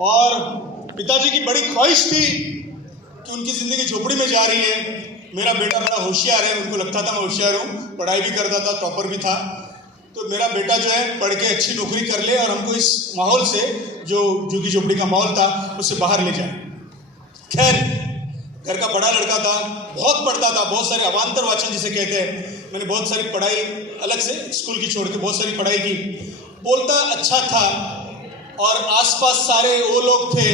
और पिताजी की बड़ी ख्वाहिश थी कि उनकी ज़िंदगी झोपड़ी में जा रही है। मेरा बेटा बड़ा होशियार है, उनको लगता था मैं होशियार हूँ, पढ़ाई भी करता था, टॉपर भी था। तो मेरा बेटा जो है पढ़ के अच्छी नौकरी कर ले और हमको इस माहौल से जो झुग्गी झोपड़ी का माहौल था उससे बाहर ले जाए। खैर, घर का बड़ा लड़का था, बहुत पढ़ता था, बहुत सारे अवान्तर वाचन जिसे कहते हैं। मैंने बहुत सारी पढ़ाई अलग से स्कूल की छोड़ के बहुत सारी पढ़ाई की। बोलता अच्छा था और आसपास सारे वो लोग थे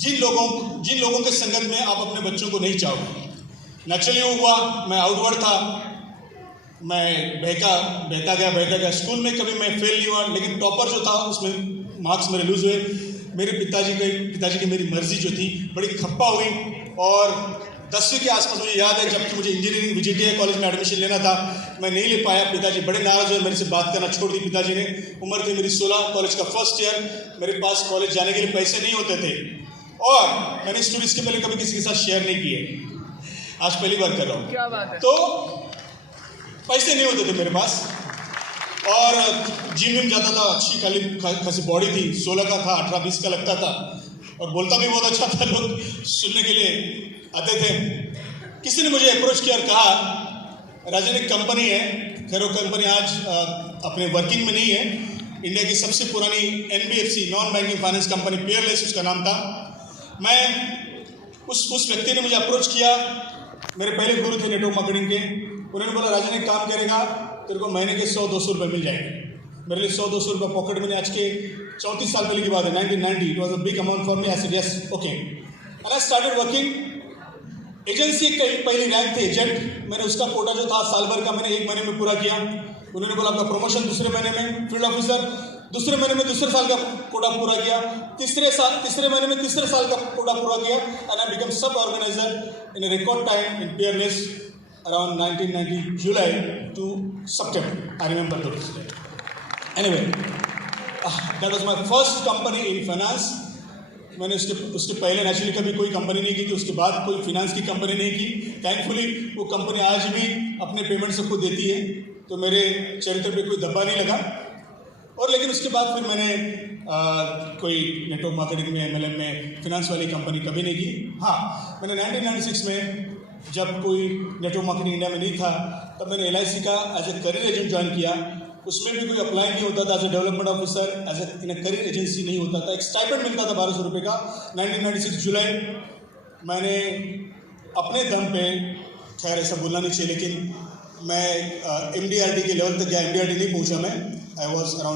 जिन लोगों के संगत में आप अपने बच्चों को नहीं चाहोगे। नेचुरली हुआ, मैं आउटवर्ड था, मैं बहता गया। स्कूल में कभी मैं फेल नहीं हुआ, लेकिन टॉपर जो था उसमें मार्क्स मेरे लूज हुए। मेरे पिताजी की मेरी मर्जी जो थी बड़ी खप्पा हुई और 10वीं के आसपास मुझे याद है जबकि मुझे इंजीनियरिंग VJTI कॉलेज में एडमिशन लेना था, मैं नहीं ले पाया। पिताजी बड़े नाराज हुए, मेरे से बात करना छोड़ दी पिताजी ने। उम्र थी मेरी 16, कॉलेज का फर्स्ट ईयर, मेरे पास कॉलेज जाने के लिए पैसे नहीं होते थे और मैंने स्टोरी इसके पहले कभी किसी के साथ शेयर नहीं किए, आज पहली बार कर रहा हूँ। क्या बात है? तो पैसे नहीं होते थे मेरे पास और जिम में जाता था, अच्छी खासी बॉडी थी, 16 का था, 18-20 का लगता था और बोलता भी बहुत अच्छा था, लोग सुनने के लिए आते थे। किसी ने मुझे अप्रोच किया और कहा राजन एक कंपनी है, खैर वो कंपनी आज अपने वर्किंग में नहीं है, इंडिया की सबसे पुरानी NBFC non banking finance company Peerless उसका नाम था। मैं उस व्यक्ति ने मुझे अप्रोच किया, मेरे पहले गुरु थे नेटवर्क मार्केटिंग के। उन्होंने बोला राजन एक काम करेगा, तेरे को महीने के 100-200 रुपये मिल जाएंगे। मेरे लिए 100-200 रुपये पॉकेट में, आज के 34 साल पहले की बात है, 1990। It was a big amount for me. I said yes okay and I started working. Agency की पहली रैंक थी एजेंट, मैंने उसका कोटा जो था साल भर का मैंने 1 महीने में पूरा किया। उन्होंने बोला आपका प्रमोशन दूसरे महीने में, फील्ड ऑफिसर, दूसरे महीने में दूसरे साल का कोटा पूरा किया, तीसरे महीने में तीसरे साल का कोटा पूरा किया and I become sub organiser in record time in Peerless around 1990 July to September. I remember those days. Anyway, that was my first company in finance. मैंने उसके पहले नेचुरली कभी कोई कंपनी नहीं की थी, उसके बाद कोई फिनेंस की कंपनी नहीं की। थैंकफुली वो कंपनी आज भी अपने पेमेंट सबको देती है, तो मेरे चरित्र पे कोई धब्बा नहीं लगा। और लेकिन उसके बाद फिर मैंने कोई नेटवर्क मार्केटिंग में, MLM में, फिनेंस वाली कंपनी कभी नहीं की। हाँ, मैंने 1996 में जब कोई नेटवर्क मार्केटिंग इंडिया में नहीं था, तब मैंने LIC का as a career agent join किया। उसमें भी कोई अप्लाई नहीं होता था as a development officer, as a in career agency नहीं होता था। एक स्टाइपेंड मिलता था 1200 रुपये का। 1996 जुलाई मैंने अपने दम पे, खैर ऐसा बोलना नहीं चाहिए, लेकिन मैं MDRT के लेवल तक गया। MDRT नहीं पहुंचा मैं, आई वॉज अराउंड